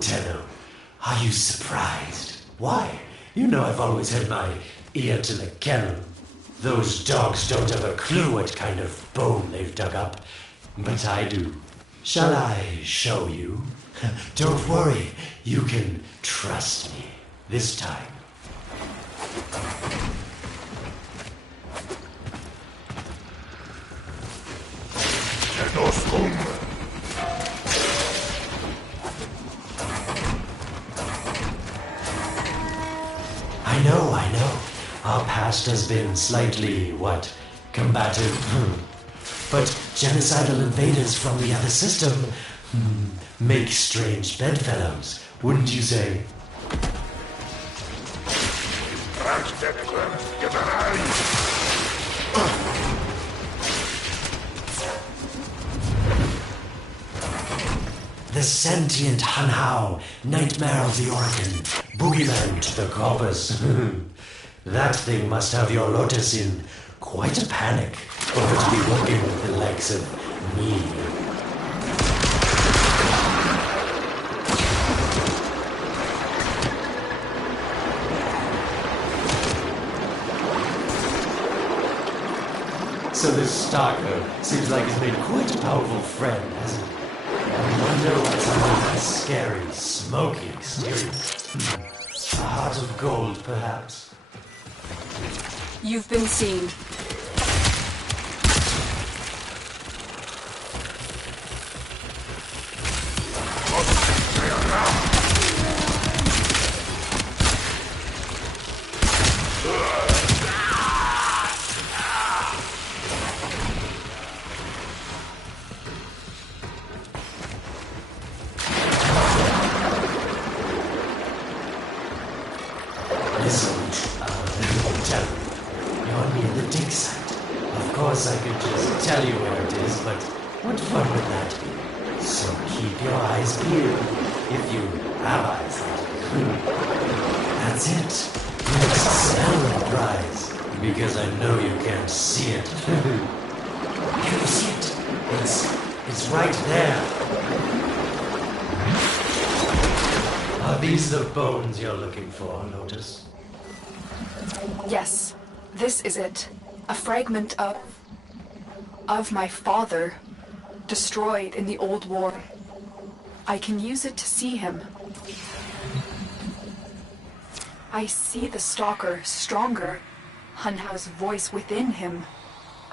Tenno. Are you surprised? Why? You know I've always had my ear to the kennel. Those dogs don't have a clue what kind of bone they've dug up. But I do. Shall I show you? Don't worry, you can trust me this time. I know. Our past has been slightly, combative. But genocidal invaders from the other system make strange bedfellows, wouldn't you say? The sentient Hanhao, nightmare of the Oregon, boogeyman to the coppers. That thing must have your Lotus in quite a panic over to be working with the likes of me. So this Stalker seems like he's made quite a powerful friend, hasn't he? I wonder what's under that scary, smoky exterior. A heart of gold, perhaps. You've been seen. I could just tell you where it is, but what fun would that be? So keep your eyes peeled, if you have eyes. That's it. Let's smell the prize, because I know you can't see it. Can you see it? It's right there. Are these the bones you're looking for, Lotus? Yes, this is it. A fragment of my father, destroyed in the old war. I can use it to see him. I see the stalker stronger, Hanhao's voice within him.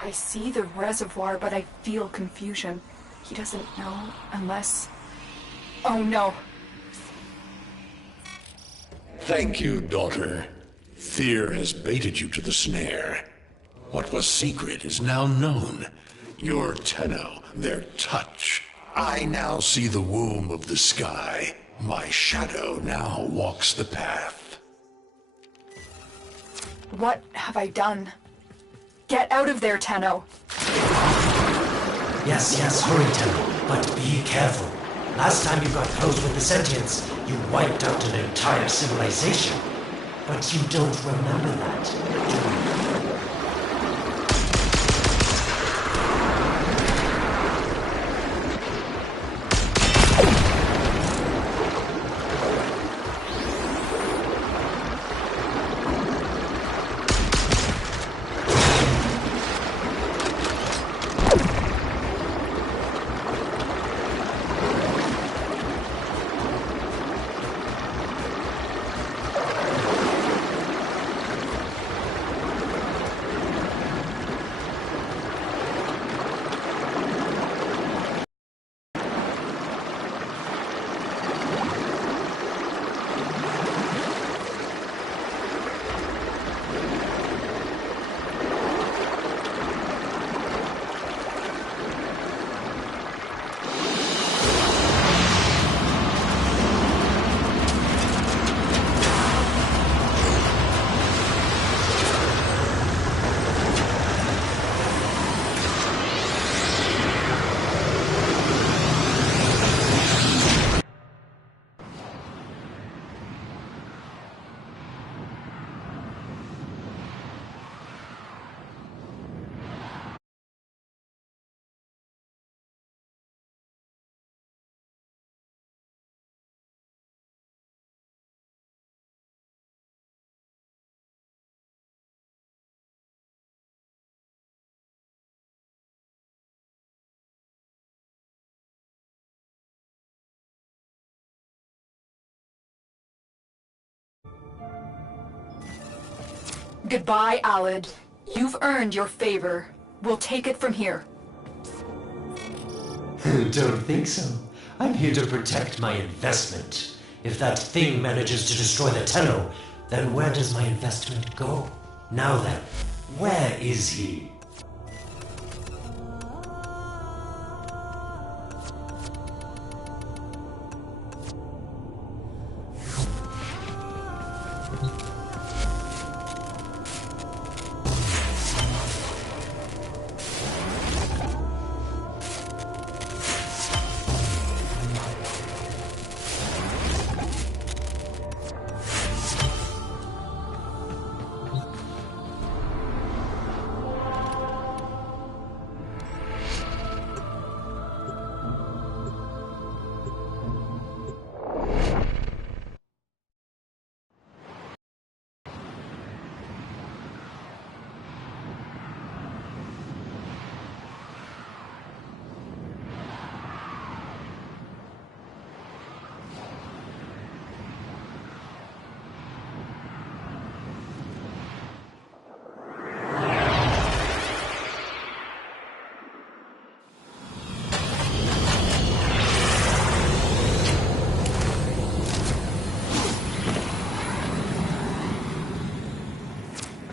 I see the reservoir, but I feel confusion. He doesn't know unless... Oh no. Thank you, daughter. Fear has baited you to the snare. What was secret is now known. Your Tenno, their touch. I now see the womb of the sky. My shadow now walks the path. What have I done? Get out of there, Tenno! Yes, hurry, Tenno, but be careful. Last time you got close with the sentients, you wiped out an entire civilization. But you don't remember that, do you? Goodbye, Alad. You've earned your favor. We'll take it from here. Don't think so. I'm here to protect my investment. If that thing manages to destroy the Tenno, then where does my investment go? Now then, where is he?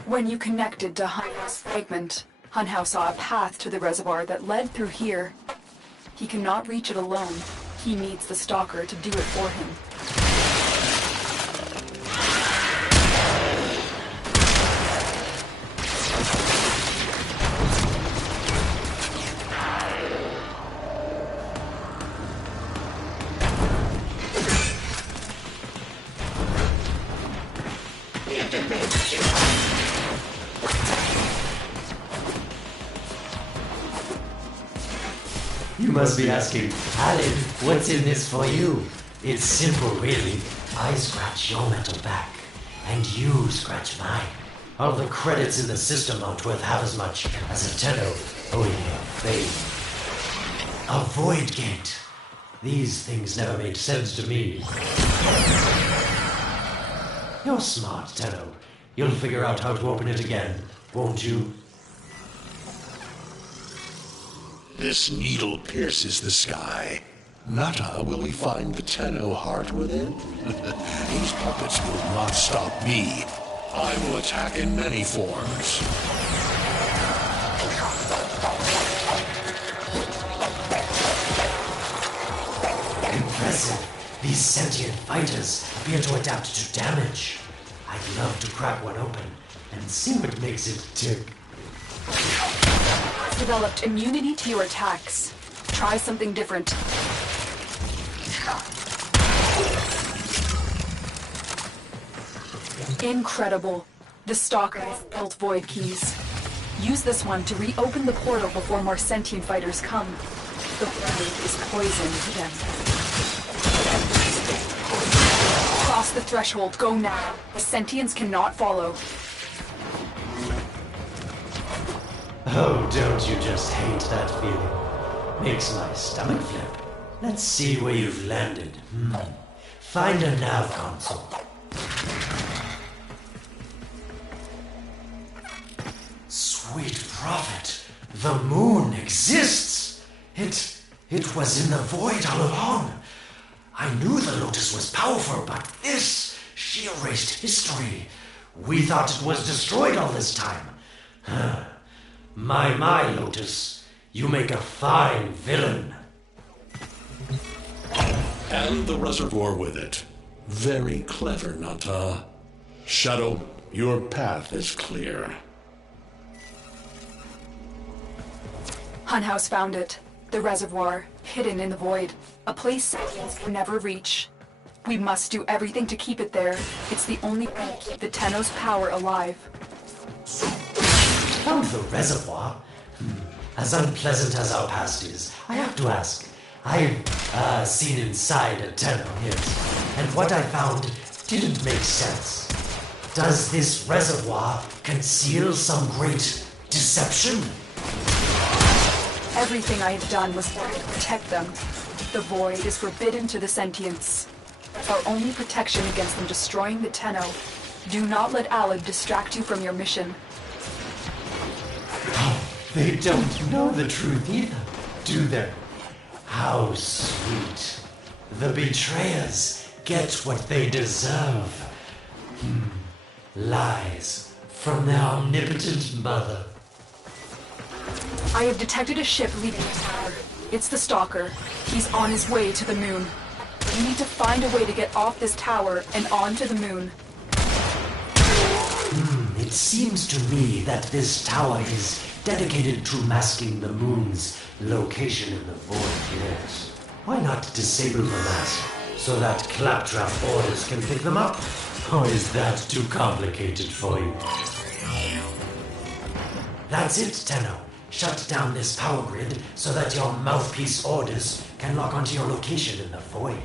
When you connected to Hunhow's fragment, Hunhow saw a path to the reservoir that led through here. He cannot reach it alone. He needs the Stalker to do it for him. You must be asking, Alan, what's in this for you? It's simple, really. I scratch your metal back, and you scratch mine. All the credits in the system aren't worth half as much as a Tenno. Oh yeah, they... A void gate. These things never made sense to me. You're smart, Tenno. You'll figure out how to open it again, won't you? This needle pierces the sky. Nata, will we find the Tenno heart within? These puppets will not stop me. I will attack in many forms. Impressive. These sentient fighters appear to adapt to damage. I'd love to crack one open and see what makes it tick. Developed immunity to your attacks. Try something different. Incredible. The Stalker has built void keys. Use this one to reopen the portal before more sentient fighters come. The void is poison to them. Cross the threshold. Go now. The sentients cannot follow. Oh, don't you just hate that feeling? Makes my stomach flip. Let's see where you've landed. Find a nav console. Sweet prophet, the moon exists! It was in the void all along. I knew the Lotus was powerful, but this, she erased history. We thought it was destroyed all this time. My, Lotus, you make a fine villain. And the reservoir with it. Very clever, Nata. Shadow, your path is clear. Hunhouse found it. The reservoir, hidden in the void. A place sentients can never reach. We must do everything to keep it there. It's the only way to keep the Tenno's power alive. Found the reservoir? As unpleasant as our past is, I have to ask. I've seen inside a Tenno, yes. And what I found didn't make sense. Does this reservoir conceal some great deception? Everything I have done was to protect them. The void is forbidden to the sentients. It's our only protection against them destroying the Tenno. Do not let Alad distract you from your mission. They don't know the truth either, do they? How sweet. The betrayers get what they deserve. Lies from their omnipotent mother. I have detected a ship leaving the tower. It's the Stalker. He's on his way to the moon. You need to find a way to get off this tower and onto the moon. It seems to me that this tower is dedicated to masking the moon's location in the void, yes. Why not disable the mask so that claptrap orders can pick them up? Or is that too complicated for you? That's it, Tenno. Shut down this power grid so that your mouthpiece orders can lock onto your location in the void.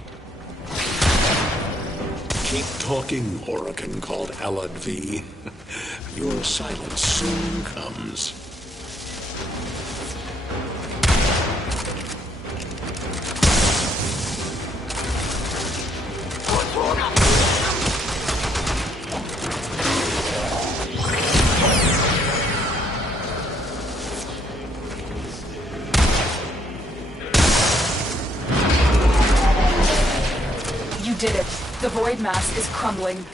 Keep talking, Orokin called Alad V. Your silence soon comes. You did it. The void mask is crumbling.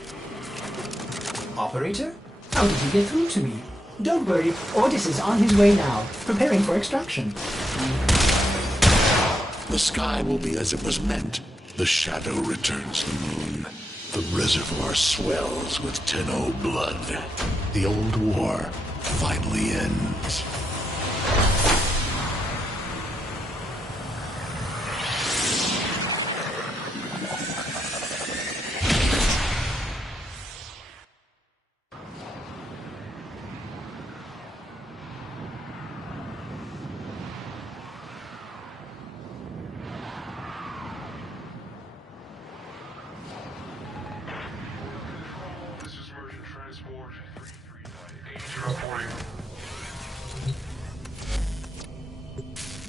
Operator? How did you get through to me? Don't worry, Ordis is on his way now, preparing for extraction. The sky will be as it was meant. The shadow returns the moon. The reservoir swells with Tenno blood. The old war finally ends.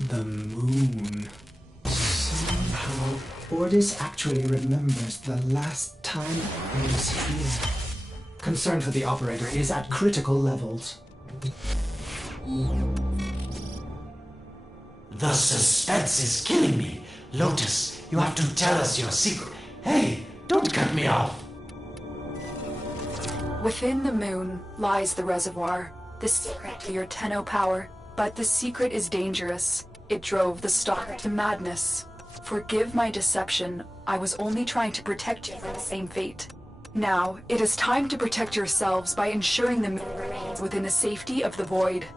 The moon. Somehow, Ordis actually remembers the last time I was here. Concern for the operator is at critical levels. The suspense is killing me. Lotus, you have to tell us your secret. Hey, don't cut me off. Within the moon lies the reservoir, the secret to your Tenno power. But the secret is dangerous. It drove the Stalker to madness. Forgive my deception. I was only trying to protect you from the same fate. Now, it is time to protect yourselves by ensuring the moon remains within the safety of the void.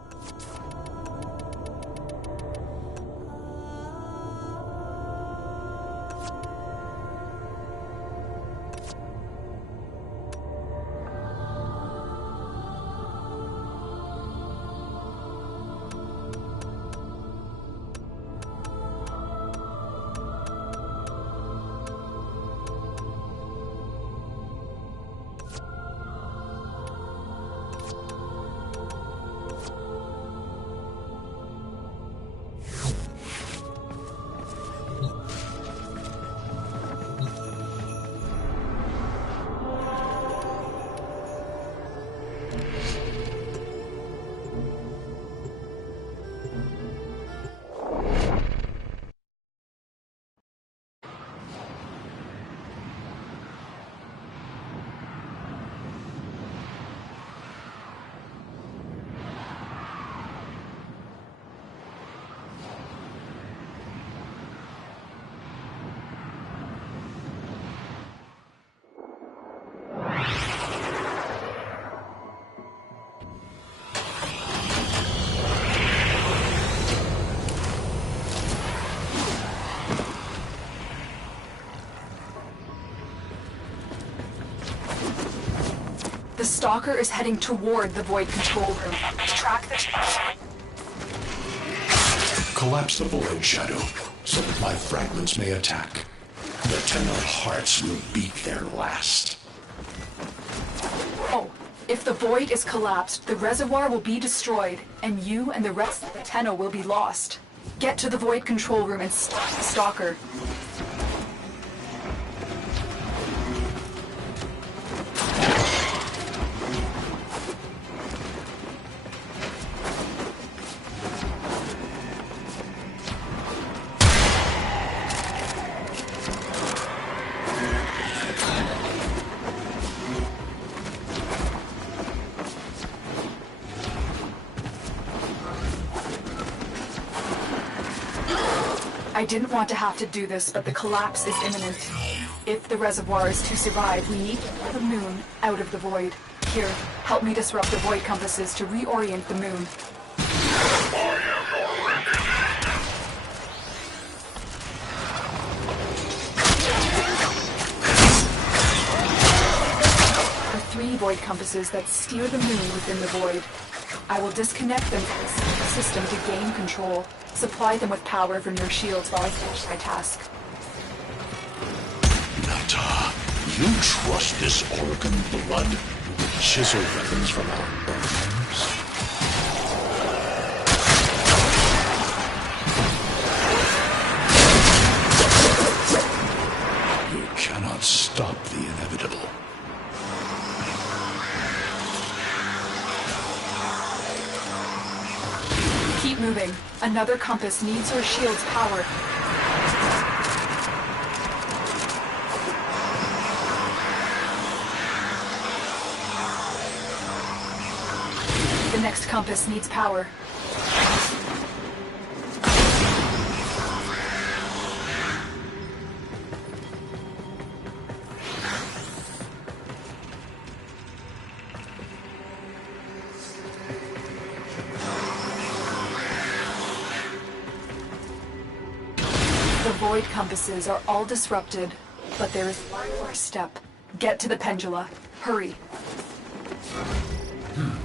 The Stalker is heading toward the void control room. Track the... Collapse the void, Shadow, so that my fragments may attack. The Tenno hearts will beat their last. Oh, if the void is collapsed, the reservoir will be destroyed, and you and the rest of the Tenno will be lost. Get to the void control room and stop the Stalker. I didn't want to have to do this, but the collapse is imminent. If the reservoir is to survive, we need to pull the moon out of the void. Here, help me disrupt the void compasses to reorient the moon. There are 3 void compasses that steer the moon within the void. I will disconnect them from the system to gain control. Supply them with power from your shields while I finish my task. Nata, you trust this Oregon blood who will chisel weapons from our bones? You cannot stop the inevitable. Keep moving. Another compass needs your shield's power. The next compass needs power. The void compasses are all disrupted, but there is one more step. Get to the pendula. Hurry.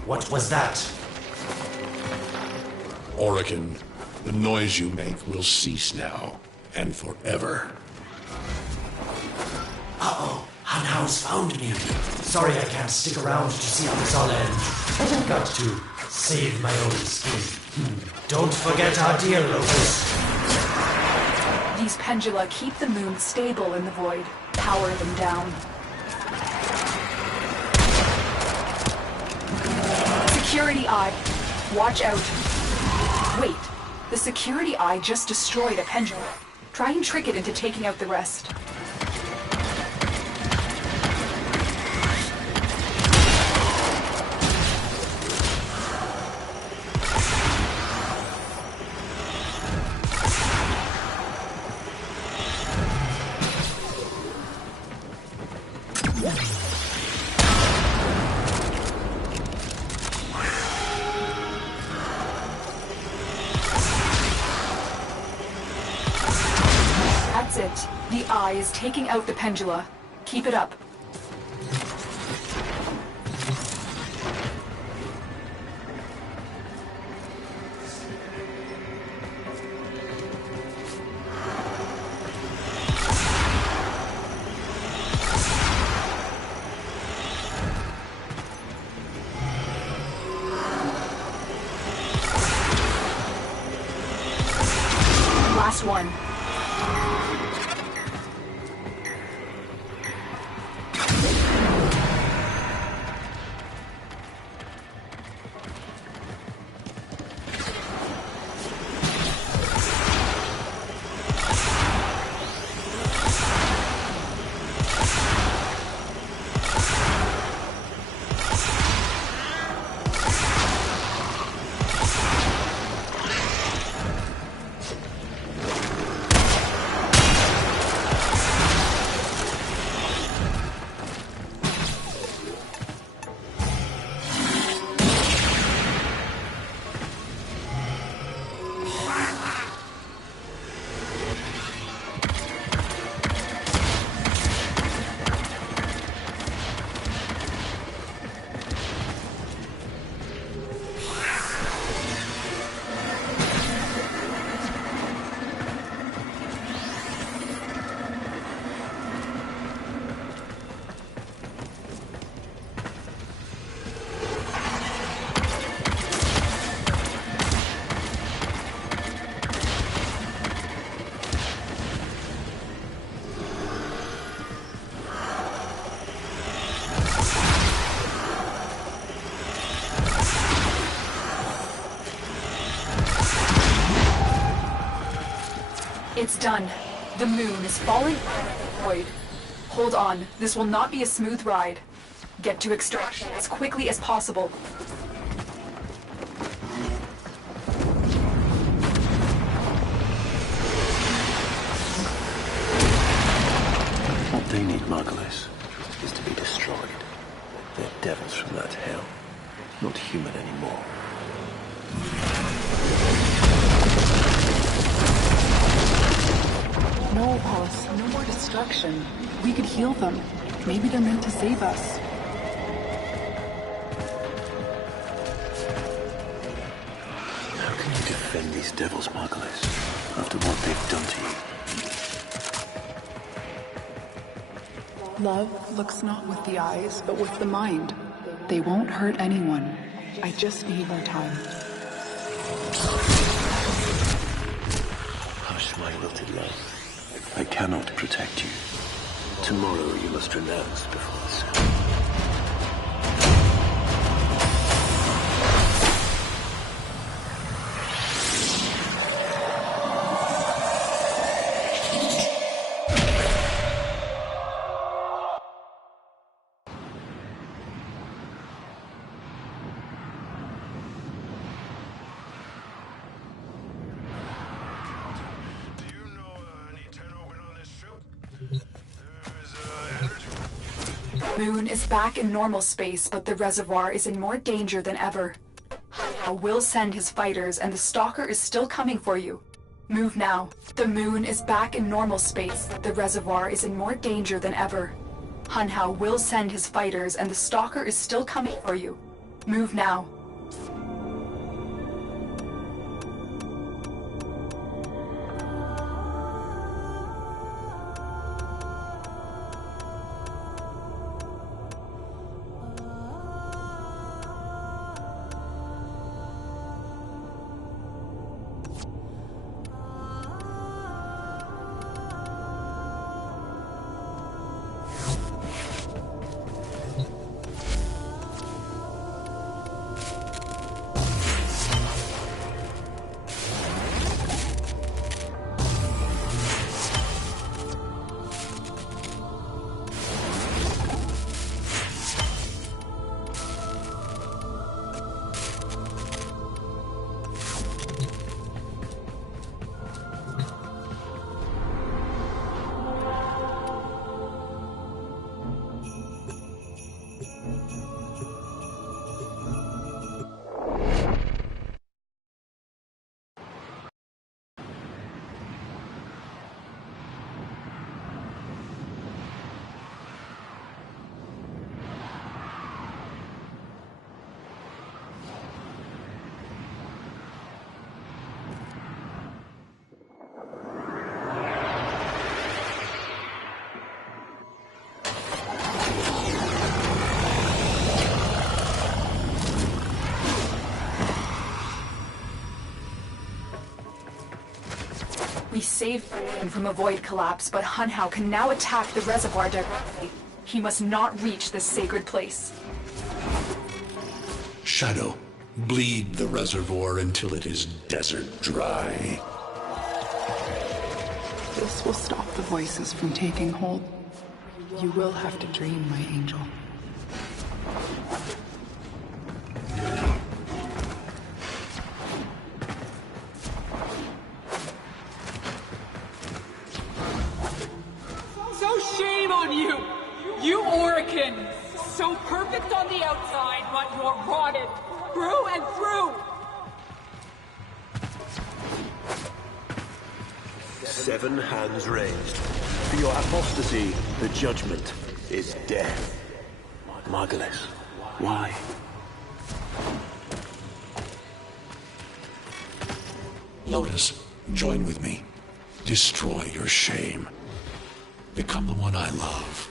What was that? Oregon, the noise you make will cease now, and forever. Uh-oh, Hunhouse found me. Sorry I can't stick around to see how this all ends. I've got to save my own skin. Don't forget our deal, Locus. These pendula keep the moon stable in the void. Power them down. Security eye. Watch out. Wait. The security eye just destroyed a pendulum. Try and trick it into taking out the rest. That's it. The eye is taking out the pendula. Keep it up. Last one. It's done. The moon is falling void. Hold on. This will not be a smooth ride. Get to extraction as quickly as possible. they need, Margulis, is to be destroyed. They're devils from that hell, not human anymore. No, Pulse, no more destruction. We could heal them. Maybe they're meant to save us. How can you defend these devils, Margulis, after what they've done to you? Love looks not with the eyes, but with the mind. They won't hurt anyone. I just need more time. Hush, my wilted love. I cannot protect you. Tomorrow you must renounce before the sun. Moon is back in normal space, but the reservoir is in more danger than ever. Will send his fighters, and the Stalker is still coming for you. Move now. The Moon is back in normal space. The reservoir is in more danger than ever. Hunhao will send his fighters, and the Stalker is still coming for you. Move now. We saved him from a void collapse, but Hunhao can now attack the reservoir directly. He must not reach this sacred place. Shadow, bleed the reservoir until it is desert dry. This will stop the voices from taking hold. You will have to dream, my angel. So shame on you! You Oricans! So perfect on the outside, but you're rotted through and through! Seven hands raised. For your apostasy, the judgment is death. Margulis, why? Lotus, join with me. Destroy your shame. Become the one I love.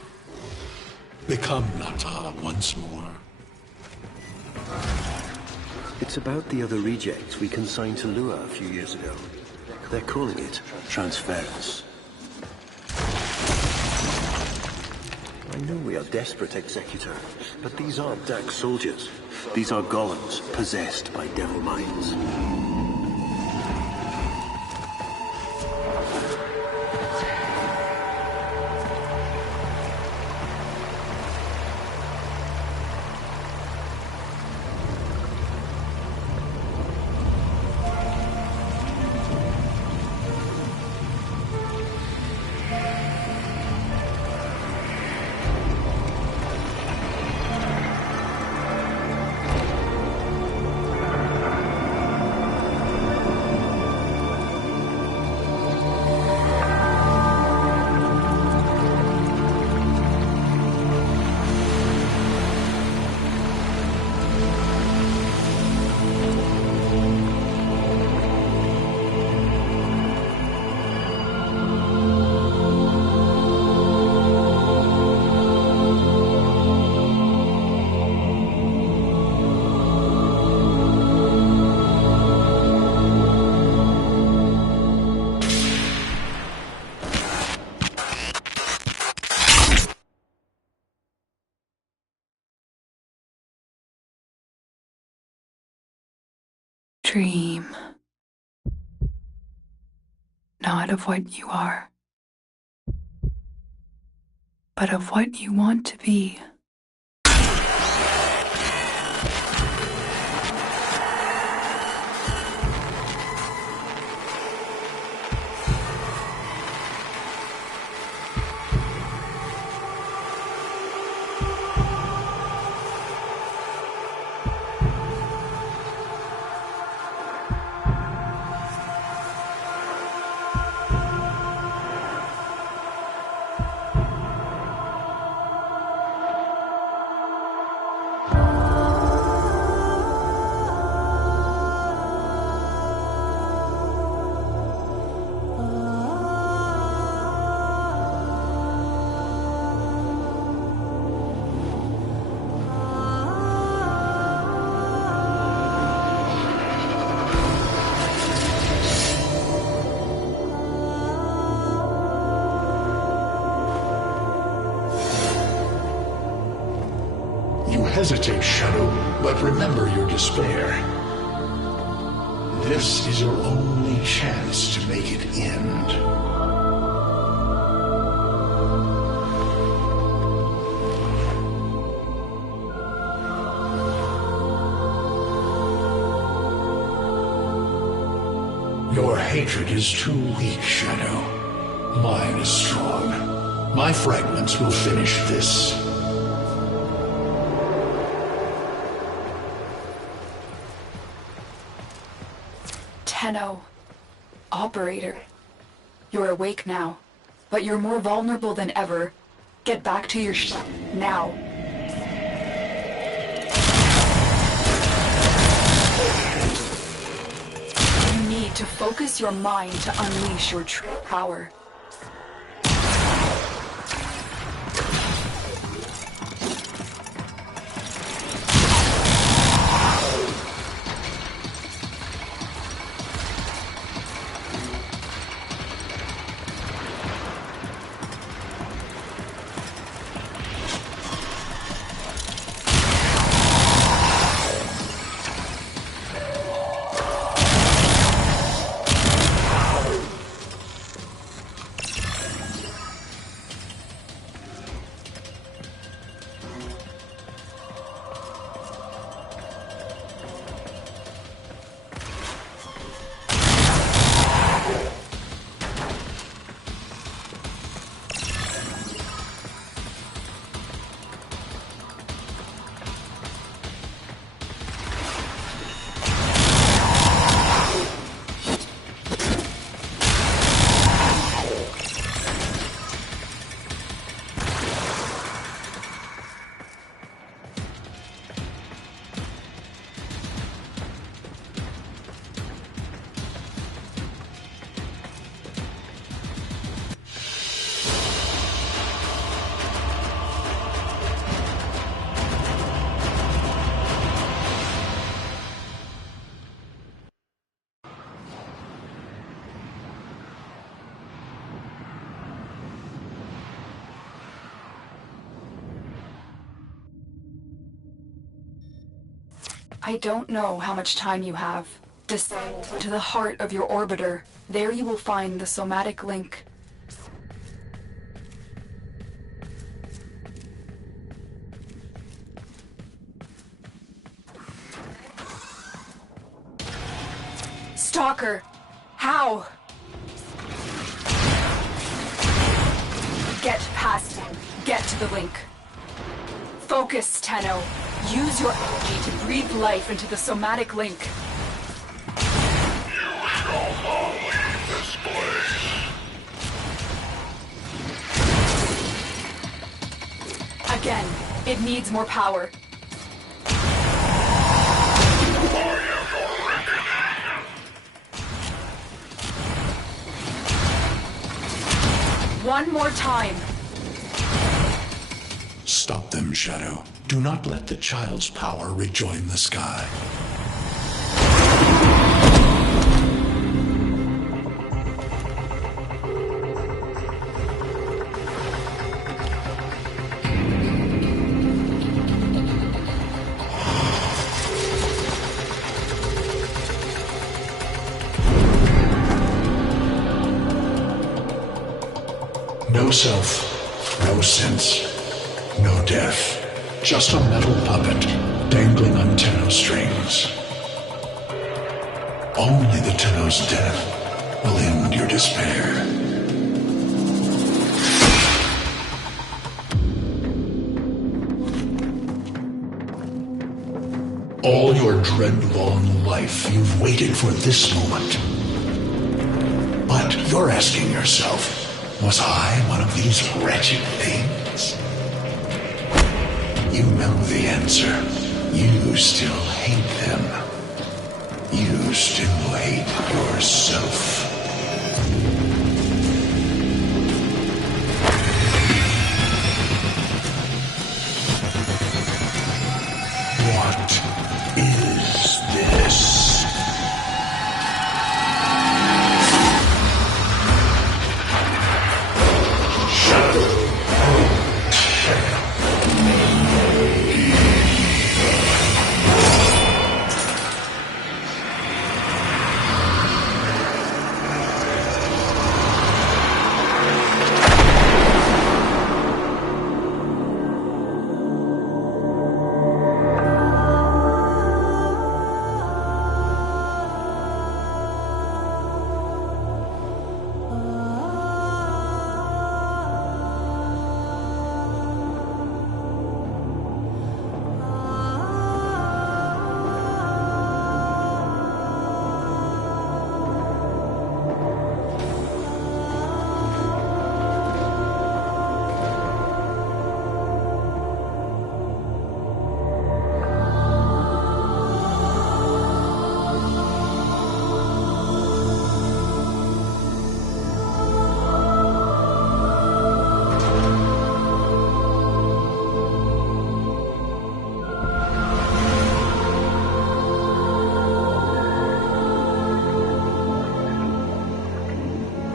Become Nata once more. It's about the other rejects we consigned to Lua a few years ago. They're calling it transference. I know we are desperate, Executor, but these aren't Dark soldiers. These are golems possessed by devil minds. dream. Not of what you are, but of what you want to be. Hesitate, Shadow, but remember your despair. This is your only chance to make it end. Your hatred is too weak, Shadow. Mine is strong. My fragments will finish this. Tenno. Operator. You're awake now, but you're more vulnerable than ever. Get back to your now. You need to focus your mind to unleash your true power. I don't know how much time you have. Descend to the heart of your orbiter. There you will find the somatic link. Stalker! How? Get past him. Get to the link. Focus, Tenno. Use your energy to breathe life into the somatic link. You shall not leave this place. Again, it needs more power. One more time. Stop them, Shadow. Do not let the child's power rejoin the sky. self, no sense, no death. Just a metal puppet dangling on Tenno strings. Only the Tenno's death will end your despair. All your dread-long life, you've waited for this moment. But you're asking yourself, was I one of these wretched things? You know the answer. You still hate them. You still hate yourself. What is this?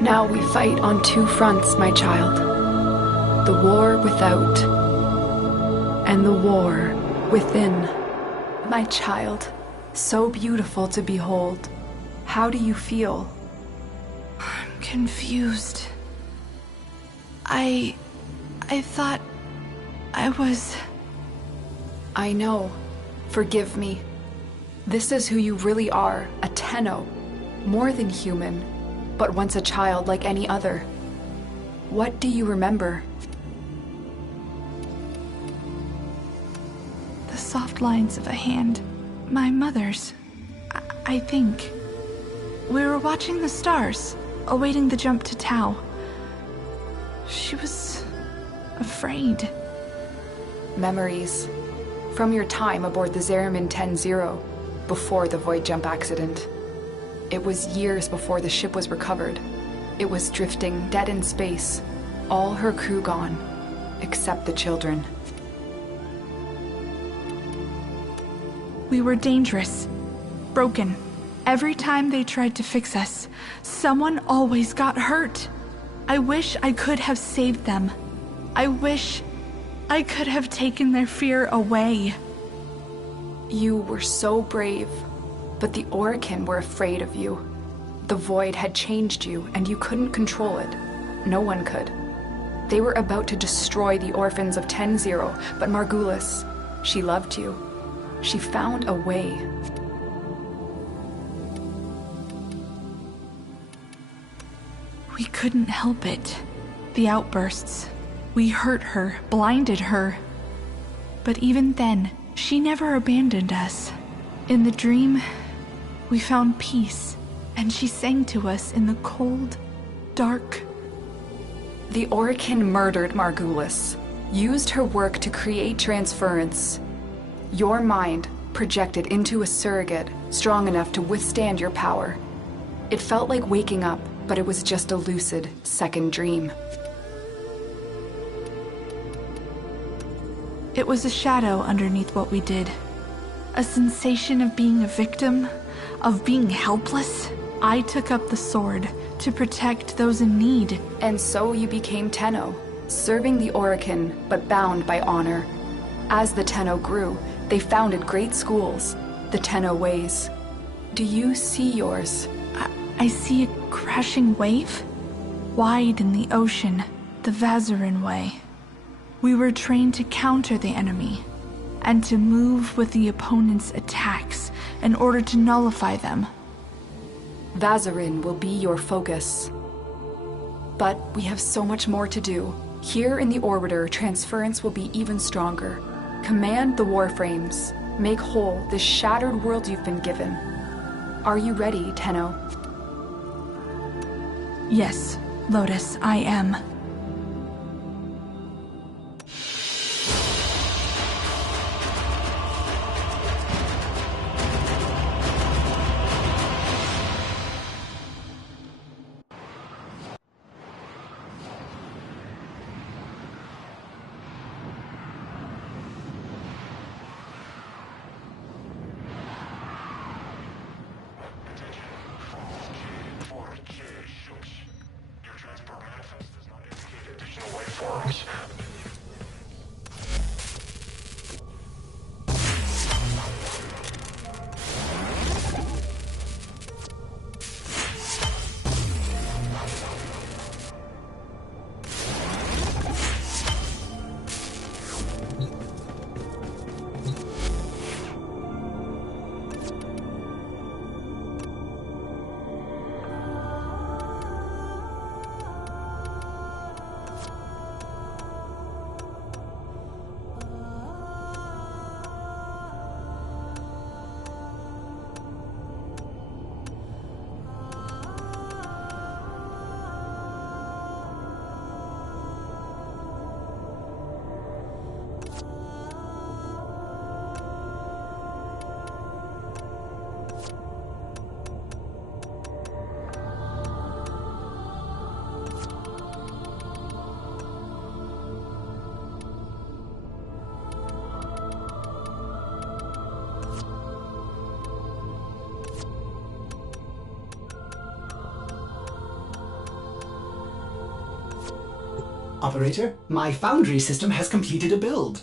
Now we fight on two fronts, my child. The war without, and the war within. My child, so beautiful to behold. How do you feel? I'm confused. I thought I was... I know. Forgive me. This is who you really are, a Tenno. More than human, but once a child like any other. What do you remember? The soft lines of a hand. My mother's. I think. We were watching the stars, awaiting the jump to Tau. She was... afraid. Memories. From your time aboard the Zariman 10-0, before the void jump accident. It was years before the ship was recovered. It was drifting dead in space. All her crew gone, except the children. We were dangerous. Broken. Every time they tried to fix us, someone always got hurt. I wish I could have saved them. I wish I could have taken their fear away. You were so brave, but the Orokin were afraid of you. The void had changed you, and you couldn't control it. No one could. They were about to destroy the orphans of 10-0, but Margulis, she loved you. She found a way. We couldn't help it. The outbursts. We hurt her, blinded her. But even then, she never abandoned us. In the dream, we found peace, and she sang to us in the cold, dark... The Orokin murdered Margulis, used her work to create transference. Your mind projected into a surrogate strong enough to withstand your power. It felt like waking up, but it was just a lucid second dream. It was a shadow underneath what we did. A sensation of being a victim, of being helpless. I took up the sword to protect those in need. And so you became Tenno, serving the Orokin, but bound by honor. As the Tenno grew, they founded great schools, the Tenno ways. Do you see yours? I see a crashing wave, wide in the ocean. The Vazarin way. We were trained to counter the enemy, and to move with the opponent's attacks in order to nullify them. Vazarin will be your focus. But we have so much more to do. Here in the Orbiter, transference will be even stronger. Command the Warframes. Make whole this shattered world you've been given. Are you ready, Tenno? Yes, Lotus, I am. Operator, my foundry system has completed a build.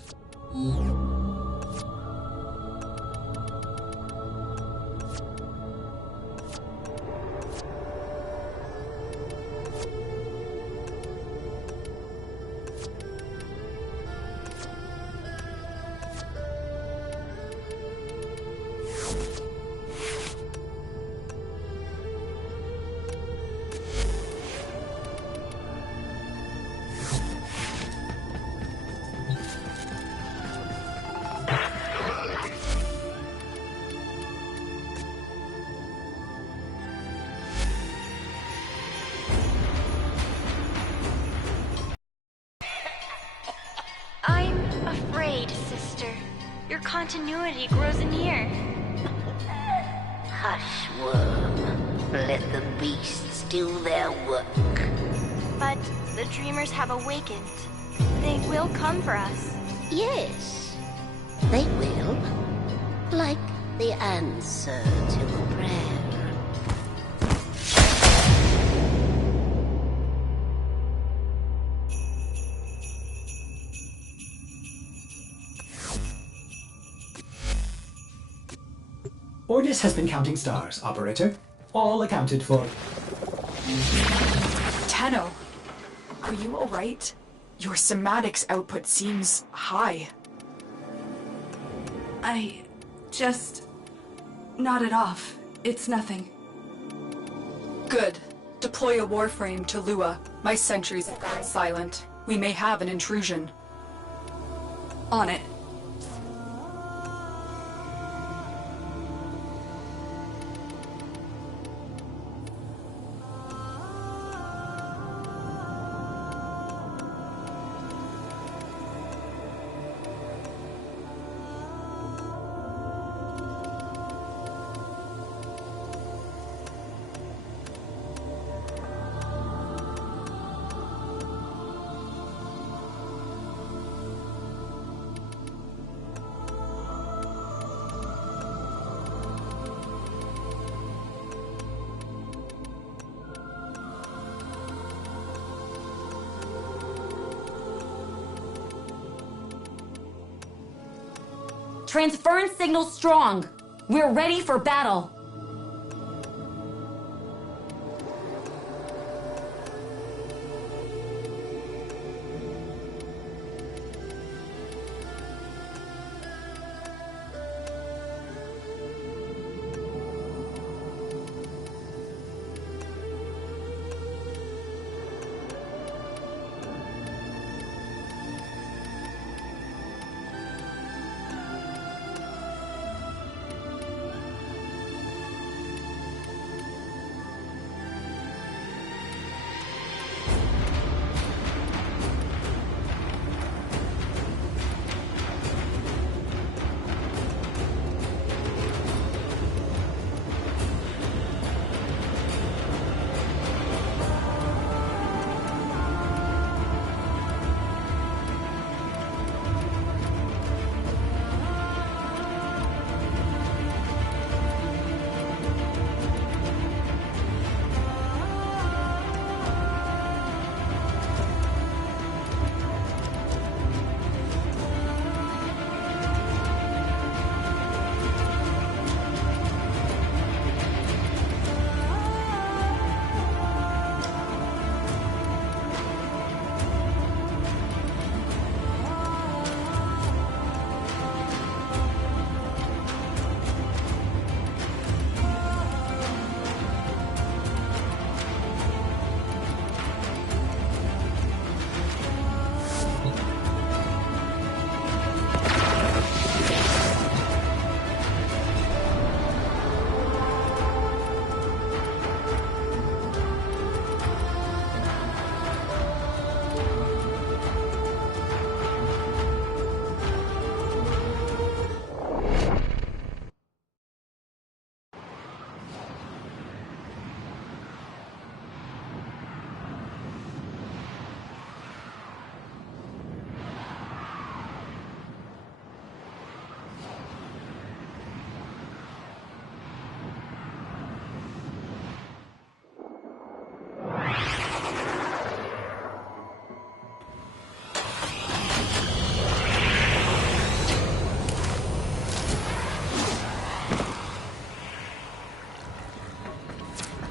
I'm afraid, sister. Your continuity grows anear. Hush, worm. Let the beasts do their work. But the dreamers have awakened. They will come for us. Yes, they will. Like the answer to a prayer. Ordis has been counting stars, Operator. All accounted for. Tenno, are you alright? Your somatics output seems high. I just nodded off. It's nothing. Good. Deploy a Warframe to Lua. My sentries have gone silent. We may have an intrusion. On it. Transference signal strong. We're ready for battle.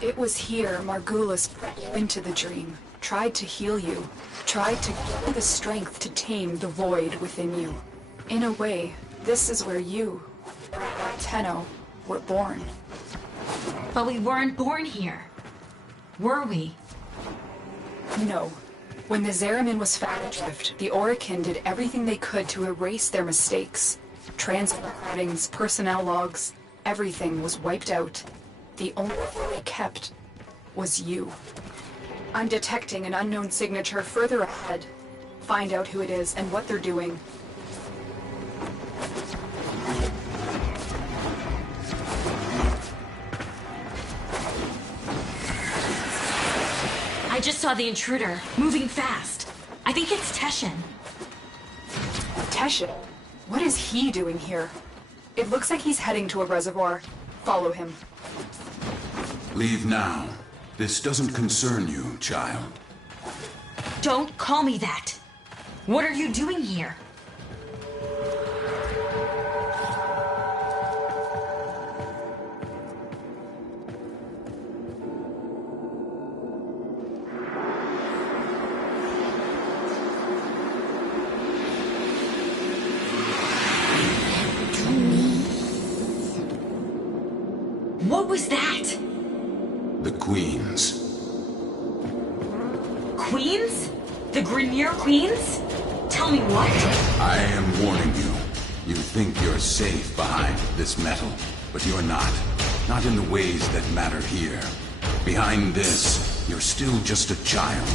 It was here Margulis brought you into the dream, tried to heal you, tried to give you the strength to tame the void within you. In a way, this is where you, Tenno, were born. But we weren't born here. Were we? No. When the Zeramin was found adrift, the Orokin did everything they could to erase their mistakes. Transfer recordings, personnel logs, everything was wiped out. The only thing they kept was you. I'm detecting an unknown signature further ahead. Find out who it is and what they're doing. I just saw the intruder, moving fast. I think it's Teshin. Teshin? What is he doing here? It looks like he's heading to a reservoir. Follow him. Leave now. This doesn't concern you, child. Don't call me that. What are you doing here? What was that? The Queens. Queens? The Grineer Queens? Tell me what? I am warning you. You think you're safe behind this metal, but you're not. Not in the ways that matter here. Behind this, you're still just a child.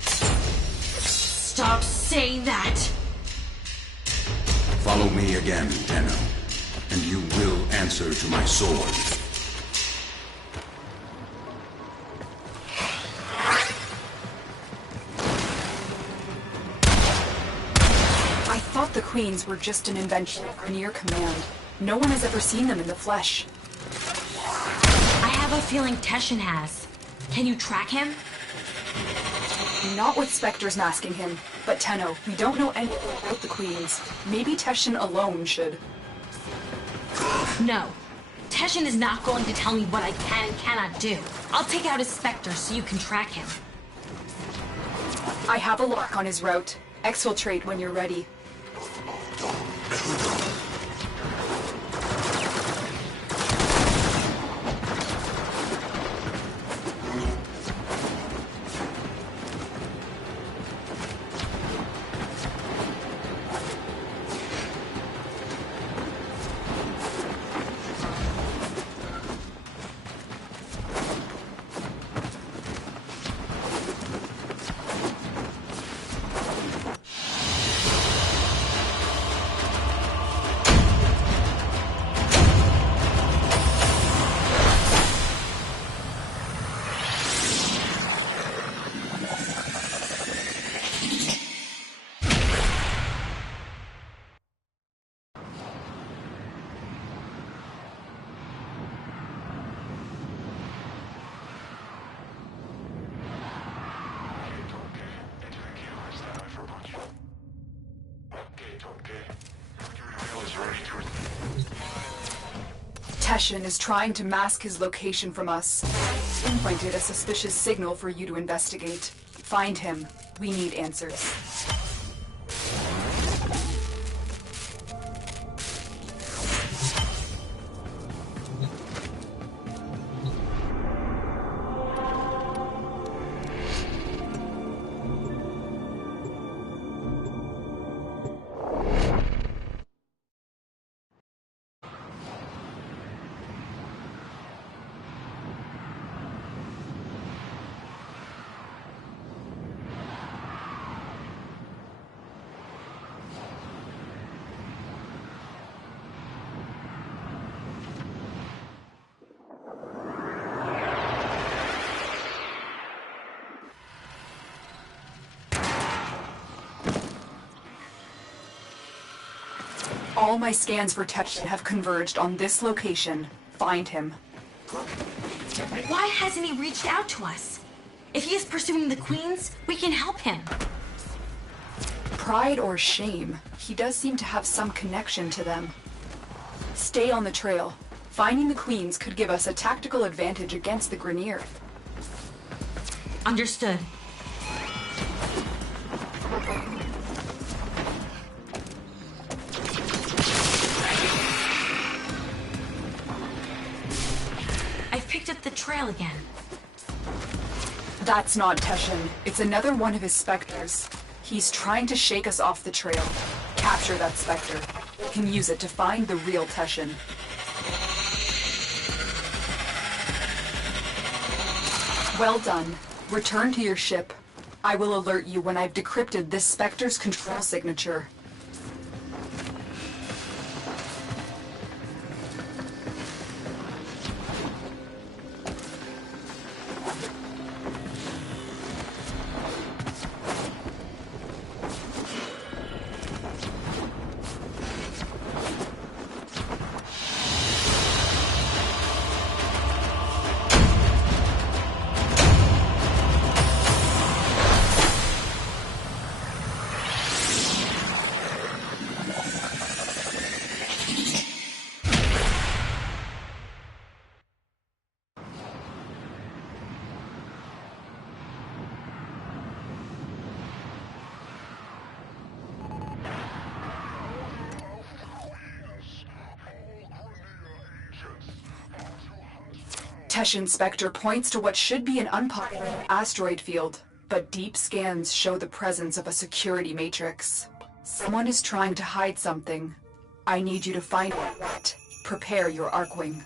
Stop saying that! Follow me again, Tenno, and you will answer to my sword. I thought the Queens were just an invention of Grineer Command. No one has ever seen them in the flesh. I have a feeling Teshin has. Can you track him? Not with Spectres masking him, but Tenno, we don't know anything about the Queens. Maybe Teshin alone should. No. Teshin is not going to tell me what I can and cannot do. I'll take out his Spectre so you can track him. I have a lock on his route. Exfiltrate when you're ready. Teshin is trying to mask his location from us. Pinpointed a suspicious signal for you to investigate. Find him. We need answers. All my scans for Teshin have converged on this location. Find him. Why hasn't he reached out to us? If he is pursuing the Queens, we can help him. Pride or shame, he does seem to have some connection to them. Stay on the trail. Finding the queens could give us a tactical advantage against the Grineer. Understood. I've picked up the trail again. That's not Teshin. It's another one of his specters. He's trying to shake us off the trail. Capture that specter. We can use it to find the real Teshin. Well done. Return to your ship. I will alert you when I've decrypted this specter's control signature. Teshin Spectre points to what should be an unpopulated asteroid field, but deep scans show the presence of a security matrix. Someone is trying to hide something. I need you to find what. Prepare your Arkwing.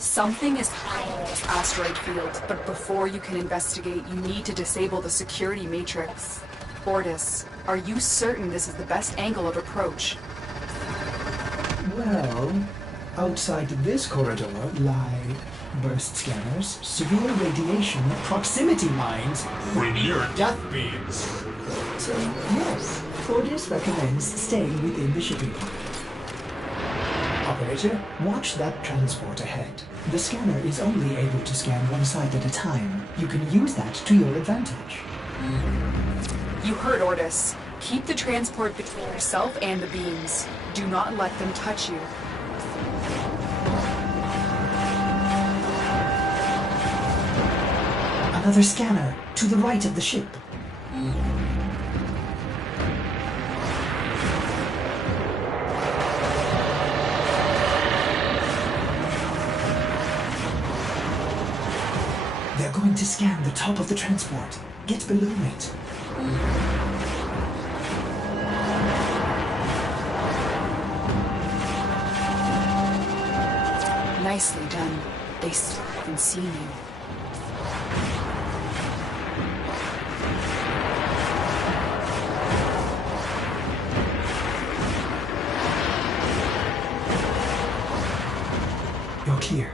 Something is hiding in this asteroid field, but before you can investigate, you need to disable the security matrix. Ortis, are you certain this is the best angle of approach? Well, outside this corridor lie burst scanners, severe radiation, proximity mines, Grineer death beams. So, yes, Ortis recommends staying within the shipping pod. Operator, watch that transport ahead. The scanner is only able to scan one side at a time. You can use that to your advantage. You heard Ortis. Keep the transport between yourself and the beams. Do not let them touch you. Another scanner, to the right of the ship. They're going to scan the top of the transport. Get below it. Nicely done. They still haven't seen you. You're clear.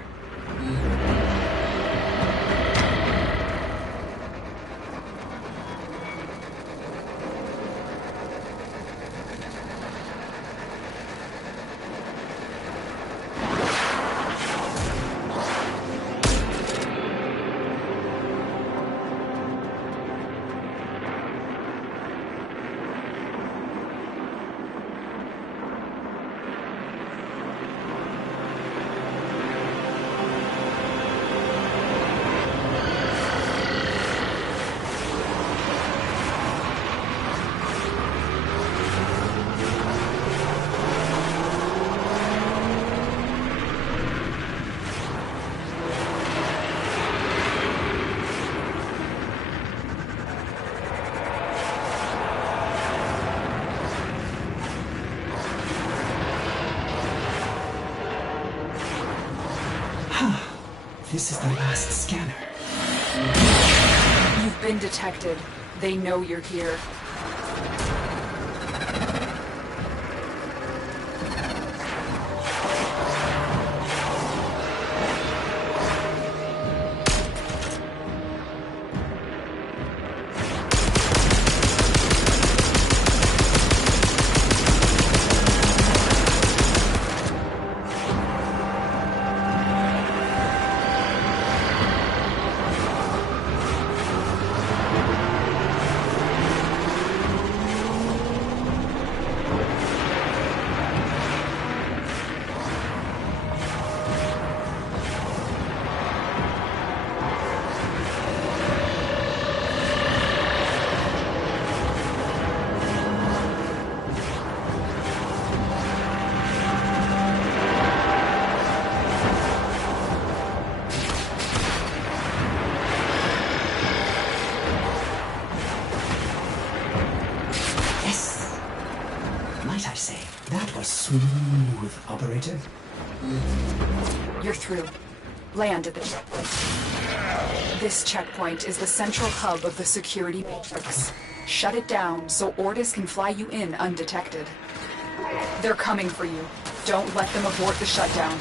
This is the last scanner. You've been detected. They know you're here. Smooth, Operator. You're through. Land at the checkpoint. This checkpoint is the central hub of the security matrix. Shut it down so Ordis can fly you in undetected. They're coming for you. Don't let them abort the shutdown.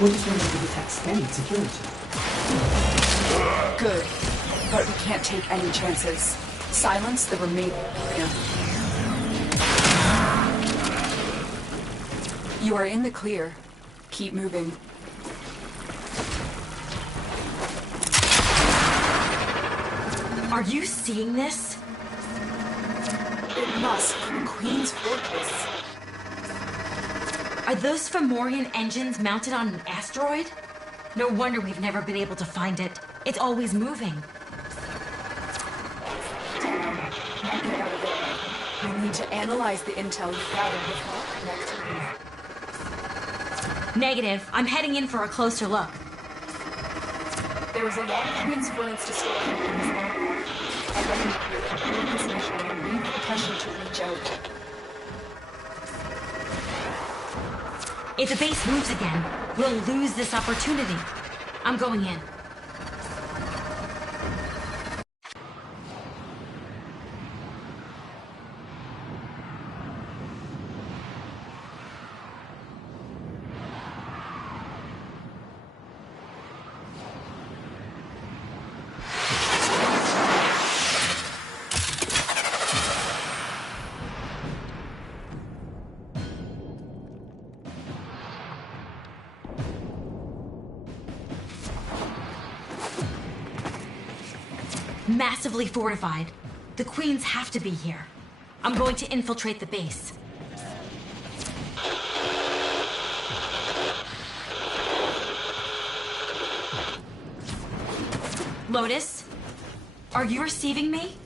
Ordis will never detect extended security. Good. But we can't take any chances. Silence the remaining area. You are in the clear. Keep moving. Are you seeing this? It must be Queen's Fortress. Are those Fomorian engines mounted on an asteroid? No wonder we've never been able to find it. It's always moving. We need to analyze the intel you gathered before connecting. Negative. I'm heading in for a closer look. There was a lot of transference to store in this network. I recommend this mission and need Teshin to reach out. If the base moves again, we'll lose this opportunity. I'm going in. Massively fortified. The Queens have to be here. I'm going to infiltrate the base. Lotus, are you receiving me?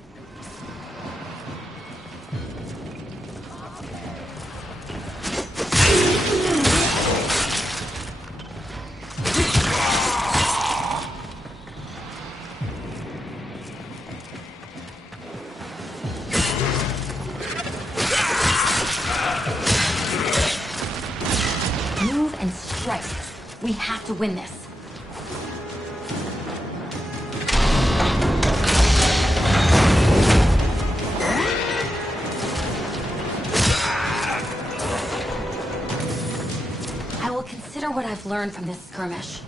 We have to win this. I will consider what I've learned from this skirmish.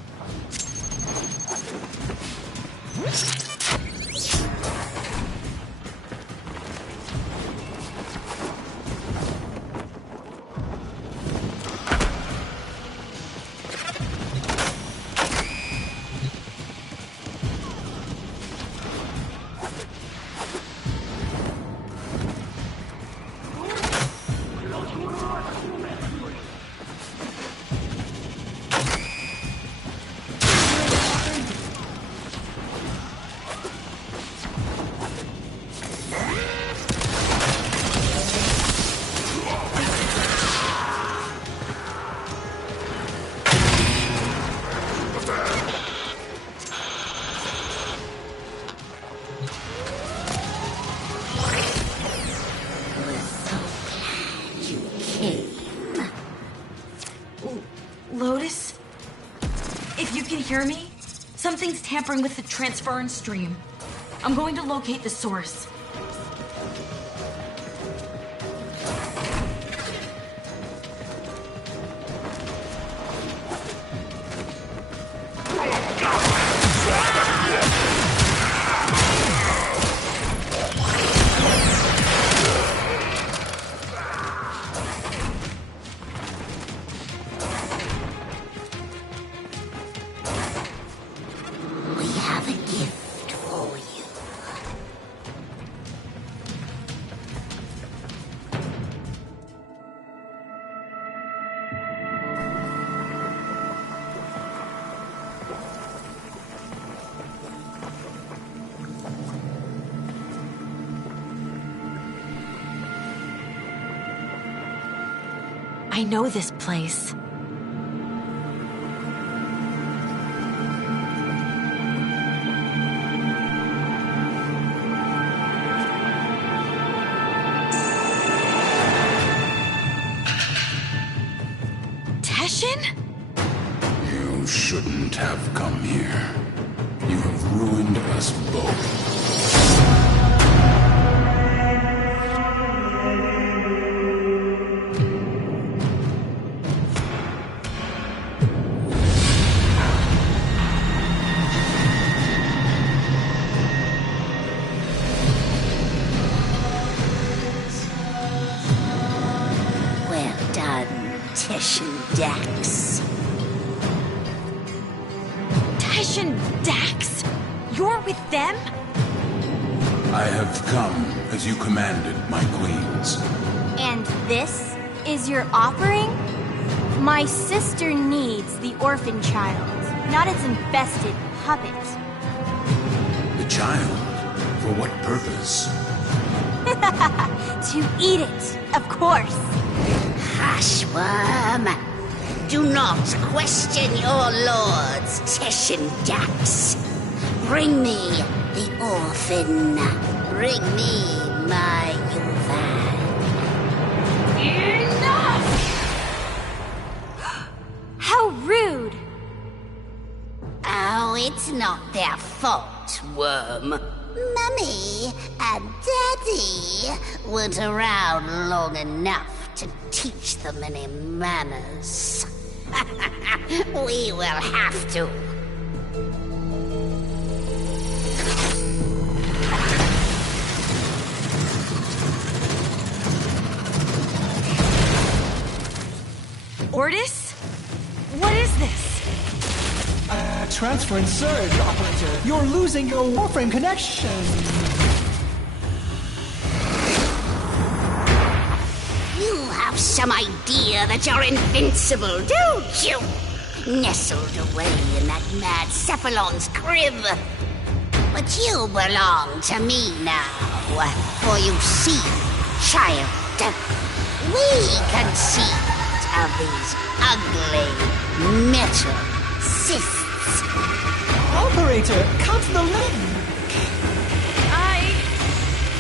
hear me? Something's tampering with the transference stream. I'm going to locate the source. I know this place. Teshin? You shouldn't have come here. You have ruined us both. Dax. Teshin Dax? You're with them? I have come as you commanded, my queens. And this is your offering? My sister needs the orphan child, not its infested puppet. The child? For what purpose? To eat it, of course. Hush, worm. Do not question your lords, Teshin Dax. Bring me the orphan. Bring me my Yuvan. Enough! How rude! Oh, it's not their fault, worm. Mummy and Daddy weren't around long enough to teach them any manners. We will have to. Ordis? What is this? Transfer and surge, operator. You're losing your Warframe connection. You have some idea that you're invincible, don't you? Nestled away in that mad Cephalon's crib. But you belong to me now. For you see, child, we conceived of these ugly metal cysts. Operator, count the link.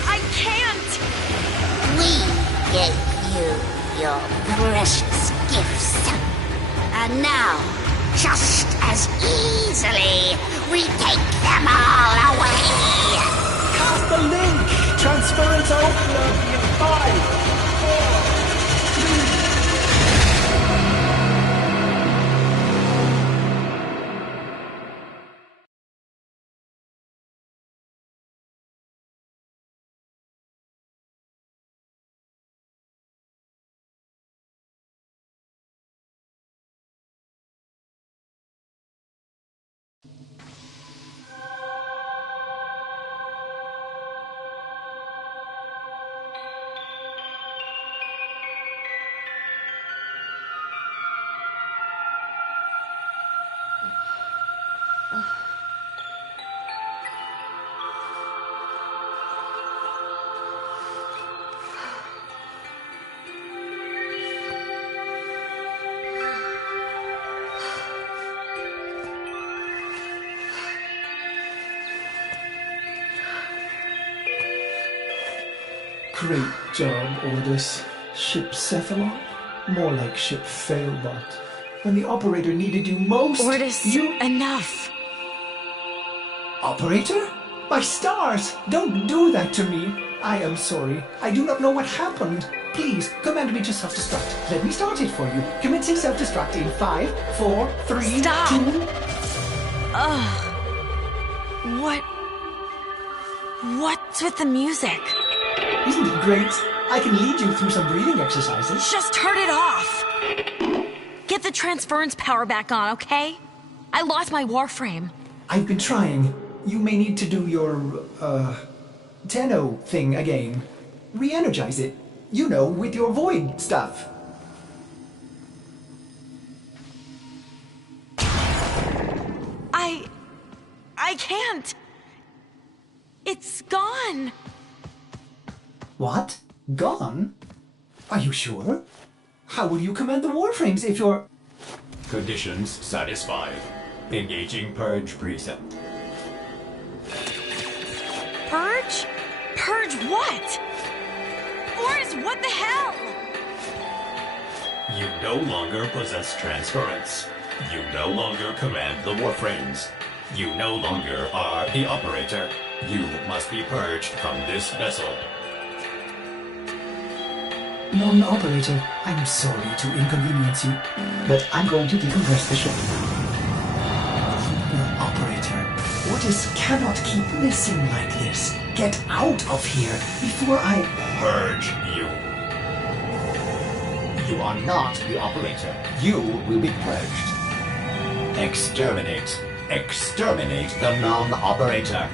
I can't. We gave you your precious gifts. And now, just as easily, we take them all away. Cast the link. Transference open in 5, 4, 3. Great job, Ordis. Ship Cephalon? More like ship Failbot. When the operator needed you most, enough. Operator? My stars! Don't do that to me! I am sorry. I do not know what happened. Please, command me to self-destruct. Let me start it for you. Commencing self-destruct in 5, 4, 3, Stop. 2... What's with the music? Isn't it great? I can lead you through some breathing exercises. Just turn it off! Get the transference power back on, okay? I lost my Warframe. I've been trying. You may need to do your, Tenno thing again. Re-energize it. You know, with your void stuff. I can't. It's gone. What? Gone? Are you sure? How will you command the Warframes if you're... Conditions satisfied. Engaging Purge Precept. Purge? Purge what? Forrest, what the hell? You no longer possess transference. You no longer command the Warframes. You no longer are the operator. You must be purged from this vessel. Non-operator, I'm sorry to inconvenience you, but I'm going to decompress the ship. Non-operator, Ordis cannot keep missing like this. Get out of here before I... Purge you. You are not the operator. You will be purged. Exterminate. Exterminate the non-operator.